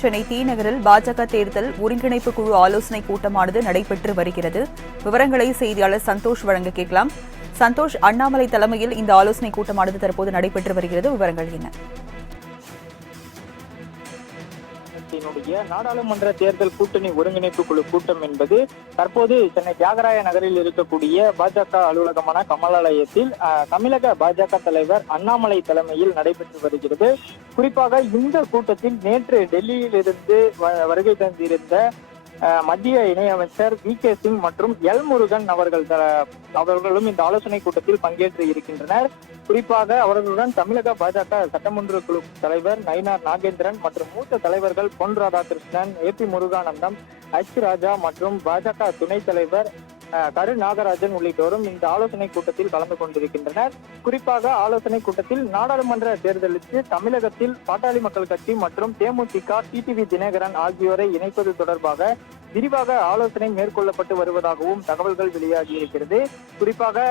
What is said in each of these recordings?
சென்னை தி நகரில் பாஜக தேர்தல் ஒருங்கிணைப்பு குழு ஆலோசனை கூட்டமானது நடைபெற்று வருகிறது. விவரங்களை செய்தியாளர் சந்தோஷ் வழங்க கேட்கலாம். சந்தோஷ், அண்ணாமலை தலைமையில் இந்த ஆலோசனை கூட்டமானது தற்போது நடைபெற்று வருகிறது. விவரங்கள் என்ன? நாடாளுமன்ற தேர்தல் கூட்டணி ஒருங்கிணைப்பு குழு கூட்டம் என்பது தற்போது சென்னை தியாகராய நகரில் இருக்கக்கூடிய பாஜக அலுவலகமான கமலாலயத்தில் தமிழக பாஜக தலைவர் அண்ணாமலை தலைமையில் நடைபெற்று வருகிறது. குறிப்பாக இந்த கூட்டத்தில் நேற்று டெல்லியில் இருந்து வருகை தந்திருந்த மத்திய இணையமைச்சர் வி.கே. சிங் மற்றும் எல். முருகன் அவர்களும் இந்த ஆலோசனை கூட்டத்தில் பங்கேற்று இருக்கின்றனர். குறிப்பாக அவர்களுடன் தமிழக பாஜக சட்டமன்ற குழு தலைவர் நயினார் நாகேந்திரன் மற்றும் மூத்த தலைவர்கள் பொன் ராதாகிருஷ்ணன், ஏ.பி. முருகானந்தம், எச். ராஜா மற்றும் பாஜக துணைத் தலைவர் கரு நாகராஜன் உள்ளிட்டோரும் இந்த ஆலோசனை கூட்டத்தில் கலந்து கொண்டிருக்கின்றனர். குறிப்பாக ஆலோசனை கூட்டத்தில் நாடாளுமன்ற தேர்தலுக்கு தமிழகத்தில் பாட்டாளி மக்கள் கட்சி மற்றும் தேமுதிக, டிடிவி தினகரன் ஆகியோரை இணைப்பது தொடர்பாக விரிவாக ஆலோசனை மேற்கொள்ளப்பட்டு வருவதாகவும் தகவல்கள் வெளியாகி இருக்கிறது. குறிப்பாக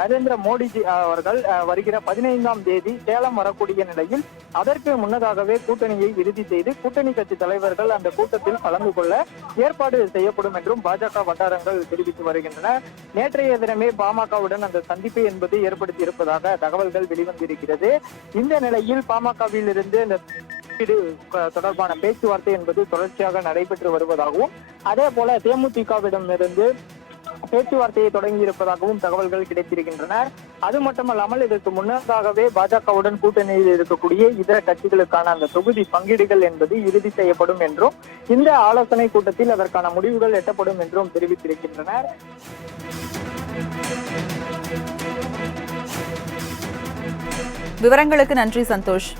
நரேந்திர மோடிஜி அவர்கள் வருகிற 15ஆம் தேதி சேலம் வரக்கூடிய நிலையில் அதற்கு முன்னதாகவே கூட்டணியை இறுதி செய்து கூட்டணி கட்சி தலைவர்கள் அந்த கூட்டத்தில் கலந்து கொள்ள ஏற்பாடு செய்யப்படும் என்றும் பாஜக வட்டாரங்கள் தெரிவித்து வருகின்றன. நேற்றைய தினமே பாமகவுடன் அந்த சந்திப்பு என்பது ஏற்படுத்தி இருப்பதாக தகவல்கள் வெளிவந்திருக்கிறது. இந்த நிலையில் பாமகவில் இருந்து இந்த தொடர்பான பேச்சுவார்த்தை என்பது தொடர்ச்சியாக நடைபெற்று வருவதாகவும் அதே போல தேமுதிகவிடம் இருந்து பேச்சுவார்த்தையை தொடங்கி இருப்பதாகவும் தகவல்கள் கிடைத்திருக்கின்றன. அது மட்டுமல்லாமல் இதற்கு முன்னதாகவே பாஜகவுடன் கூட்டணியில் இருக்கக்கூடிய இதர கட்சிகளுக்கான அந்த தொகுதி பங்கீடுகள் என்பது இறுதி செய்யப்படும் என்றும் இந்த ஆலோசனை கூட்டத்தில் அதற்கான முடிவுகள் எட்டப்படும் என்றும் தெரிவித்திருக்கின்றனர். விவரங்களுக்கு நன்றி சந்தோஷ்.